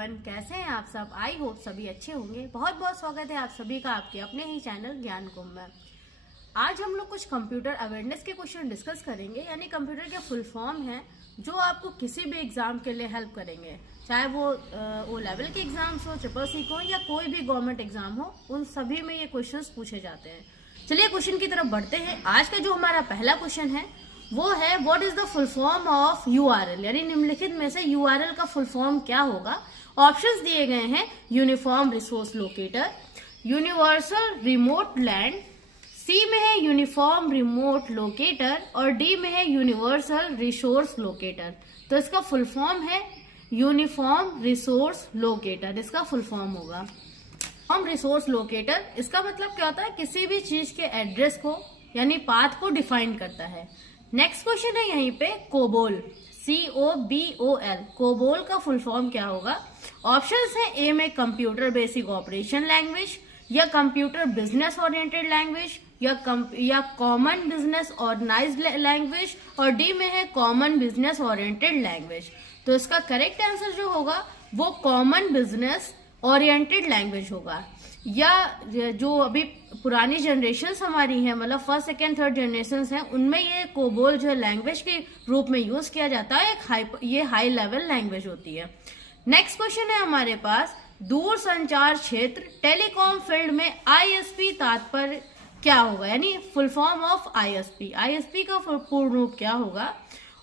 Everyone, कैसे हैं आप सब। आई होप सभी अच्छे होंगे। बहुत बहुत स्वागत है आप सभी का आपके अपने ही चैनल ज्ञान कुंभ में। आज हम लोग कुछ कंप्यूटर अवेयरनेस के क्वेश्चन डिस्कस करेंगे, यानी कंप्यूटर के फुल फॉर्म हैं जो आपको किसी भी एग्जाम के लिए हेल्प करेंगे, चाहे वो ओ लेवल के एग्जाम्स हो, ट्रिपल हो या कोई भी गवर्नमेंट एग्जाम हो, उन सभी में ये क्वेश्चंस पूछे जाते हैं। चलिए क्वेश्चन की तरफ बढ़ते हैं। आज का जो हमारा पहला क्वेश्चन है वो है what is the full form of URL, यानी निम्नलिखित में से यूआरएल का फुल फॉर्म क्या होगा। ऑप्शंस दिए गए हैं uniform resource locator, universal remote land, C में है यूनिफॉर्म रिमोट लोकेटर और डी में है यूनिवर्सल रिसोर्स लोकेटर। तो इसका फुल फॉर्म है यूनिफॉर्म रिसोर्स लोकेटर, इसका फुल फॉर्म होगा। यूनिफॉर्म रिसोर्स लोकेटर इसका मतलब क्या होता है, किसी भी चीज के एड्रेस को यानी पाथ को डिफाइन करता है। नेक्स्ट क्वेश्चन है यहीं पे कोबोल, COBOL, कोबोल का फुल फॉर्म क्या होगा। ऑप्शंस है ए में कंप्यूटर बेसिक ऑपरेशन लैंग्वेज, या कंप्यूटर बिजनेस ओरिएंटेड लैंग्वेज, या कॉमन बिजनेस ऑर्गेनाइज्ड लैंग्वेज, और डी में है कॉमन बिजनेस ओरिएंटेड लैंग्वेज। तो इसका करेक्ट आंसर जो होगा वो कॉमन बिजनेस ओरिएंटेड लैंग्वेज होगा। या जो अभी पुरानी जनरेशन हमारी है, मतलब फर्स्ट सेकेंड थर्ड जनरेशन है, उनमें ये कोबोल जो लैंग्वेज के रूप में यूज किया जाता है। ये हाई लेवल लैंग्वेज होती है। नेक्स्ट क्वेश्चन है हमारे पास, दूर संचार क्षेत्र टेलीकॉम फील्ड में ISP तात्पर्य क्या होगा, यानी full form of ISP। ISP का पूर्ण रूप क्या होगा।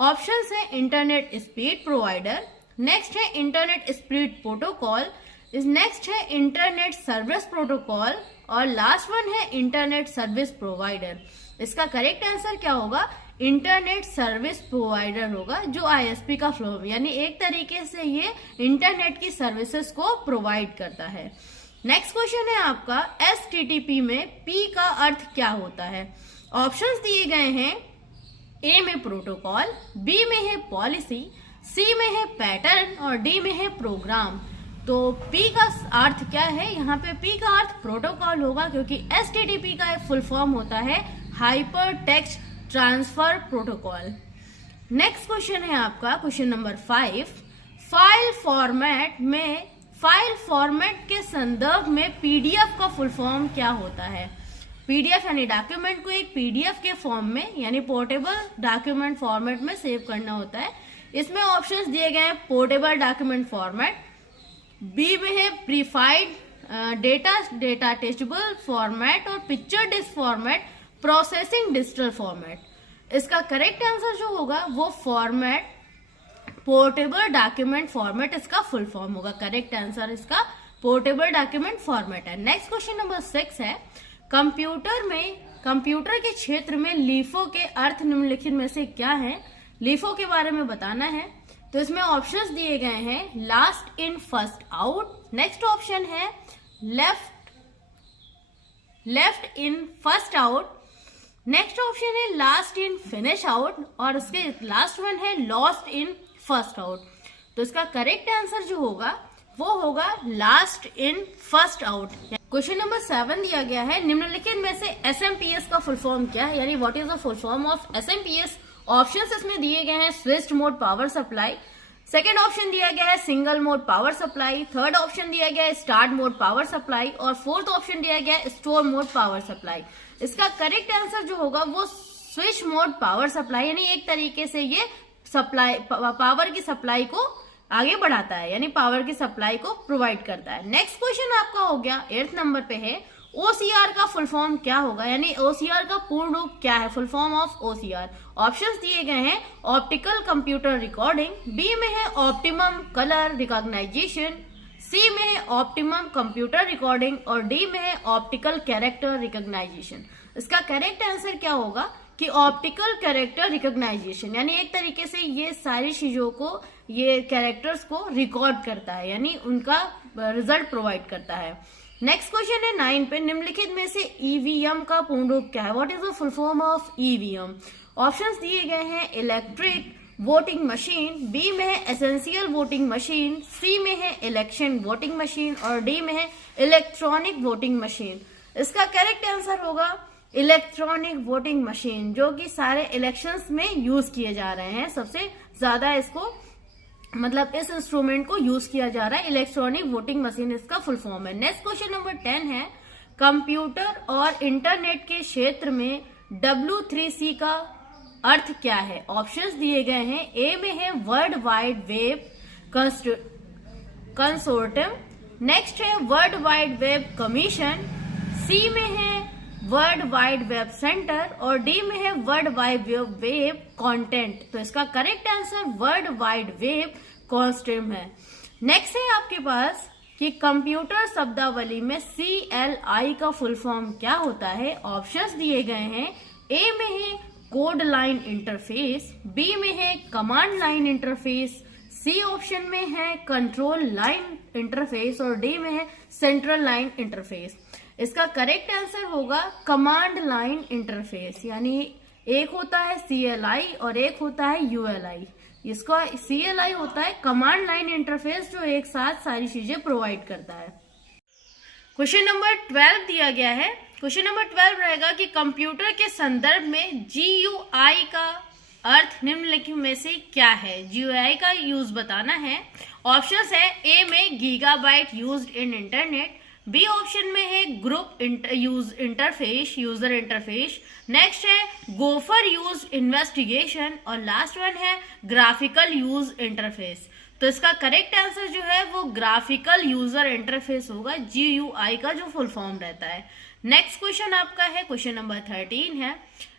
ऑप्शंस है इंटरनेट स्पीड प्रोवाइडर, नेक्स्ट है इंटरनेट स्पीड प्रोटोकॉल, नेक्स्ट है इंटरनेट सर्विस प्रोटोकॉल और लास्ट वन है इंटरनेट सर्विस प्रोवाइडर। इसका करेक्ट आंसर क्या होगा, इंटरनेट सर्विस प्रोवाइडर होगा, जो ISP का फॉर्म, यानी एक तरीके से ये इंटरनेट की सर्विसेज को प्रोवाइड करता है। नेक्स्ट क्वेश्चन है आपका STTP में P का अर्थ क्या होता है। ऑप्शंस दिए गए हैं, ए में प्रोटोकॉल, बी में है पॉलिसी, सी में है पैटर्न और डी में है प्रोग्राम। तो P का अर्थ क्या है, यहाँ पे P का अर्थ प्रोटोकॉल होगा, क्योंकि STTP का फुल फॉर्म होता है hyper text transfer protocol. Next question है आपका क्वेश्चन नंबर 5, फाइल फॉर्मेट के संदर्भ में PDF का फुल फॉर्म क्या होता है। PDF यानी डॉक्यूमेंट को एक PDF के फॉर्म में यानी पोर्टेबल डॉक्यूमेंट फॉर्मेट में सेव करना होता है। इसमें ऑप्शंस दिए गए हैं, पोर्टेबल डॉक्यूमेंट फॉर्मेट, बी में है प्रीफाइड डेटा टेचेबल फॉर्मेट और picture disk format, processing digital format. इसका करेक्ट आंसर जो होगा वो फॉर्मेट पोर्टेबल डॉक्यूमेंट फॉर्मेट इसका फुल फॉर्म होगा। करेक्ट आंसर इसका पोर्टेबल डॉक्यूमेंट फॉर्मेट है। नेक्स्ट क्वेश्चन नंबर 6 है, कंप्यूटर के क्षेत्र में लीफो के अर्थ निम्नलिखित में से क्या है। लीफो के बारे में बताना है। तो इसमें ऑप्शंस दिए गए हैं, last in first out, next option है left in first out, next option है लास्ट इन फिनिश आउट और उसके लास्ट वन है लॉस्ट इन फर्स्ट आउट। तो इसका करेक्ट आंसर जो होगा वो होगा last in first out. Question number 7 दिया गया है, निम्नलिखित में से SMPS का फुल फॉर्म क्या है, यानी what is the full form of SMPS। Options इसमें दिए गए हैं, switched mode power supply, second option दिया गया है single mode power supply, third option दिया गया है स्टार्ट मोड पावर सप्लाई और फोर्थ ऑप्शन दिया गया है स्टोर मोड पावर सप्लाई। इसका करेक्ट आंसर जो होगा वो स्विच मोड पावर सप्लाई, यानी एक तरीके से ये सप्लाई पावर की सप्लाई को आगे बढ़ाता है, यानी पावर की सप्लाई को प्रोवाइड करता है। नेक्स्ट क्वेश्चन आपका हो गया 8th नंबर पे है, OCR का फुल फॉर्म क्या होगा, यानी OCR का पूर्ण रूप क्या है, full form of OCR। Options दिए गए हैं, ऑप्टिकल कंप्यूटर रिकॉर्डिंग, बी में है ऑप्टिमम कलर रिकॉग्नाइजेशन, सी में है ऑप्टिमम कंप्यूटर रिकॉर्डिंग और डी में है ऑप्टिकल कैरेक्टर रिकॉग्नाइजेशन। इसका करेक्ट आंसर क्या होगा कि ऑप्टिकल कैरेक्टर रिकॉग्नाइजेशन, यानी एक तरीके से ये सारी चीजों को, ये कैरेक्टर्स को रिकॉर्ड करता है, यानी उनका रिजल्ट प्रोवाइड करता है। नेक्स्ट क्वेश्चन है 9 पे, निम्नलिखित में से EVM का पूर्ण रूप क्या है, what is the full form of EVM। Options दिए गए हैं, इलेक्ट्रिक वोटिंग मशीन, बी में है एसेंशियल वोटिंग मशीन, सी में है इलेक्शन वोटिंग मशीन और डी में है इलेक्ट्रॉनिक वोटिंग मशीन। इसका करेक्ट आंसर होगा इलेक्ट्रॉनिक वोटिंग मशीन, जो कि सारे इलेक्शंस में यूज किए जा रहे हैं। सबसे ज्यादा इसको मतलब इस इंस्ट्रूमेंट को यूज किया जा रहा है। इलेक्ट्रॉनिक वोटिंग मशीन इसका फुल फॉर्म है। नेक्स्ट क्वेश्चन नंबर 10 है, कंप्यूटर और इंटरनेट के क्षेत्र में W3C का अर्थ क्या है? ऑप्शंस दिए गए हैं। ए में है world wide web consortium, next है वर्ल्ड वाइड वेब कमीशन, सी में है वर्ल्ड वाइड वेब सेंटर और डी में है वर्ल्ड वाइड वेब कंटेंट। तो इसका correct answer world wide web consortium है। नेक्स्ट है आपके पास कि कंप्यूटर शब्दावली में CLI का फुल फॉर्म क्या होता है? ऑप्शंस दिए गए हैं। ए में है कोड लाइन इंटरफेस, बी में है command line interface, C option में है कंट्रोल लाइन इंटरफेस और डी में है सेंट्रल लाइन इंटरफेस। इसका करेक्ट आंसर होगा कमांड लाइन इंटरफेस, यानी एक होता है CLI और एक होता है ULI। इसका CLI होता है कमांड लाइन इंटरफेस जो एक साथ सारी चीजें प्रोवाइड करता है। क्वेश्चन नंबर 12 दिया गया है। क्वेश्चन नंबर 12 रहेगा कि कंप्यूटर के संदर्भ में GUI का अर्थ निम्नलिखित में से क्या है? GUI का यूज बताना है। ऑप्शंस है। ए में gigabyte used in internet, B option में है ग्रुप यूजर इंटरफेस, नेक्स्ट है गोफर यूज इन्वेस्टिगेशन और लास्ट वन है ग्राफिकल यूज इंटरफेस। तो इसका करेक्ट आंसर जो है वो ग्राफिकल यूजर इंटरफेस होगा, GUI का जो फुल फॉर्म रहता है। नेक्स्ट क्वेश्चन आपका है क्वेश्चन नंबर 13 है,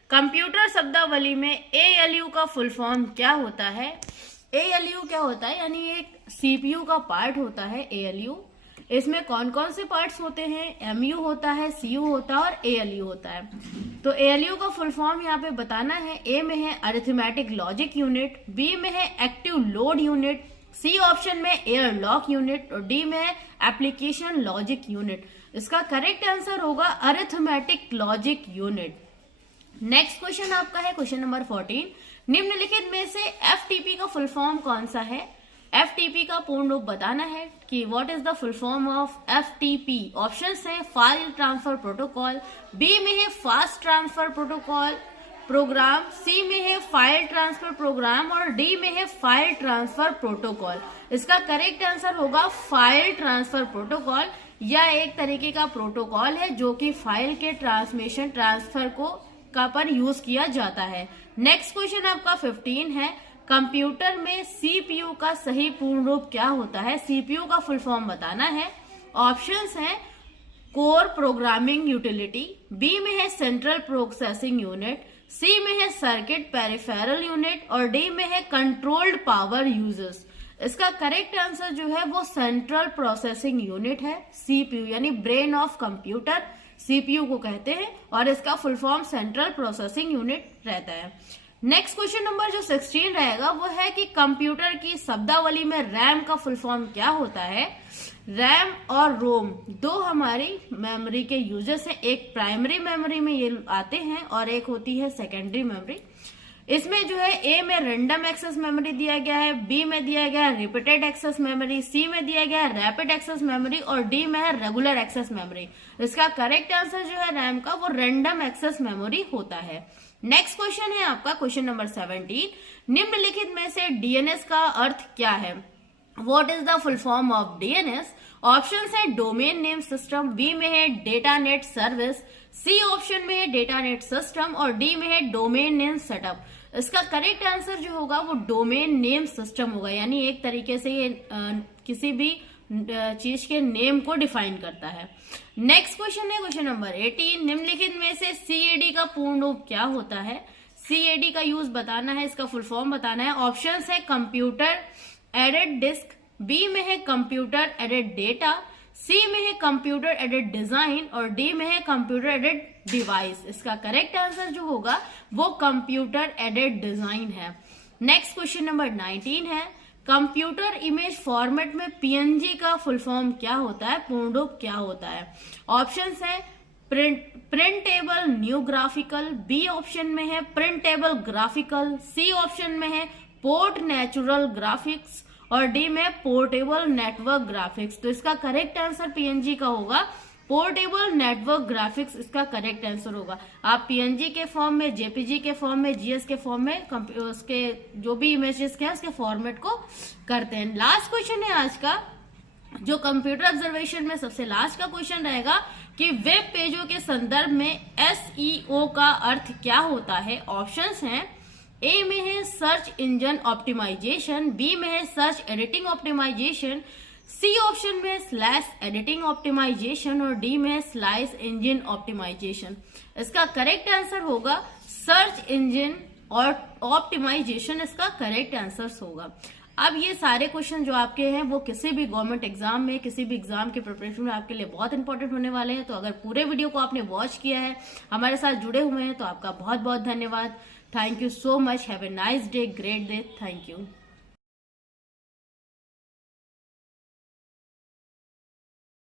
कंप्यूटर शब्दावली में ALU का फुल फॉर्म क्या होता है? ALU क्या होता है? यानी एक CPU का पार्ट होता है ALU। इसमें कौन कौन से पार्ट्स होते हैं? MU होता है, CU होता है और ALU होता है। तो ALU का फुल फॉर्म यहाँ पे बताना है। ए में है अरिथमेटिक लॉजिक यूनिट, बी में है active load unit, C option में एयर लॉक यूनिट और डी में है एप्लीकेशन लॉजिक यूनिट। इसका करेक्ट आंसर होगा arithmetic logic unit. Next question आपका है क्वेश्चन नंबर 14, निम्नलिखित में से FTP का फुल फॉर्म कौन सा है? FTP का पूर्ण रूप बताना है कि what is the full form of FTP। Options हैं फाइल ट्रांसफर प्रोटोकॉल, बी में है फास्ट ट्रांसफर प्रोटोकॉल प्रोग्राम, सी में है फाइल ट्रांसफर प्रोग्राम और डी में है फाइल ट्रांसफर प्रोटोकॉल। इसका करेक्ट आंसर होगा फाइल ट्रांसफर प्रोटोकॉल। यह एक तरीके का प्रोटोकॉल है जो कि फाइल के ट्रांसमिशन ट्रांसफर का पर यूज किया जाता है। नेक्स्ट क्वेश्चन आपका 15 है, कंप्यूटर में CPU का सही पूर्ण रूप क्या होता है? CPU का फुल फॉर्म बताना है। ऑप्शंस हैं कोर प्रोग्रामिंग यूटिलिटी, बी में है सेंट्रल प्रोसेसिंग यूनिट, सी में है सर्किट पेरिफेरल यूनिट और डी में है कंट्रोल्ड पावर यूजर्स। इसका करेक्ट आंसर जो है वो सेंट्रल प्रोसेसिंग यूनिट है, CPU यानी ब्रेन ऑफ कंप्यूटर CPU को कहते हैं और इसका full form central processing unit रहता है। नेक्स्ट क्वेश्चन नंबर जो 16 रहेगा वो है कि कंप्यूटर की शब्दावली में रैम का फुल फॉर्म क्या होता है? रैम और रोम दो हमारी मेमोरी के यूजर्स हैं। एक प्राइमरी मेमोरी में ये आते हैं और एक होती है सेकेंडरी मेमोरी। इसमें जो है ए में रैंडम एक्सेस मेमोरी दिया गया है, बी में दिया गया है रिपीटेड एक्सेस मेमोरी, सी में दिया गया है रैपिड एक्सेस मेमोरी और डी में है रेगुलर एक्सेस मेमोरी। इसका करेक्ट आंसर जो है रैम का वो रैंडम एक्सेस मेमोरी होता है। नेक्स्ट क्वेश्चन है आपका क्वेश्चन नंबर 17, निम्नलिखित में से DNS का अर्थ क्या है? What is the full form of DNS? Options है डोमेन नेम सिस्टम, बी में है data net service, C option में है डेटा नेट सिस्टम और डी में है डोमेन नेम सेटअप। इसका करेक्ट आंसर जो होगा वो डोमेन नेम सिस्टम होगा, यानी एक तरीके से ये किसी भी चीज के नेम को डिफाइन करता है। नेक्स्ट क्वेश्चन है क्वेश्चन नंबर 18, निम्नलिखित में से CAD का पूर्ण रूप क्या होता है? CAD का यूज बताना है, इसका फुल फॉर्म बताना है। ऑप्शंस है कंप्यूटर एडेड डिस्क, बी में है कंप्यूटर एडेड डेटा, सी में है कंप्यूटर एडेड डिजाइन और डी में है कंप्यूटर एडेड डिवाइस। इसका करेक्ट आंसर जो होगा वो कंप्यूटर एडेड डिजाइन है। नेक्स्ट क्वेश्चन नंबर 19 है, कंप्यूटर इमेज फॉर्मेट में PNG का फुल फॉर्म क्या होता है? पूर्ण रूप क्या होता है? ऑप्शंस है printable new graphical, B option में है प्रिंटेबल ग्राफिकल, सी ऑप्शन में है पोर्ट नेचुरल ग्राफिक्स और डी में पोर्टेबल नेटवर्क ग्राफिक्स। तो इसका करेक्ट आंसर PNG का होगा पोर्टेबल नेटवर्क ग्राफिक्स इसका करेक्ट आंसर होगा। आप पीएनजी के फॉर्म में, जेपीजी के फॉर्म में, जीएस के फॉर्म में उसके जो भी इमेजेस के हैं उसके फॉर्मेट को करते हैं। लास्ट क्वेश्चन है आज का, जो कंप्यूटर ऑब्जर्वेशन में सबसे लास्ट का क्वेश्चन रहेगा कि वेब पेजों के संदर्भ में एसईओ का अर्थ क्या होता है। ऑप्शंस हैं, ए में है सर्च इंजन ऑप्टिमाइजेशन, बी में है search editing optimisation, C option में स्लैश एडिटिंग ऑप्टिमाइजेशन और डी में स्लाइस इंजन ऑप्टिमाइजेशन। इसका करेक्ट आंसर होगा सर्च इंजन और ऑप्टिमाइजेशन, इसका करेक्ट आंसर होगा। अब ये सारे क्वेश्चन जो आपके हैं वो किसी भी गवर्नमेंट एग्जाम में, किसी भी एग्जाम के प्रिपरेशन में आपके लिए बहुत इंपॉर्टेंट होने वाले हैं। तो अगर पूरे वीडियो को आपने वॉच किया है, हमारे साथ जुड़े हुए हैं, तो आपका बहुत बहुत धन्यवाद। Thank you so much. Have a nice day, great day. Thank you.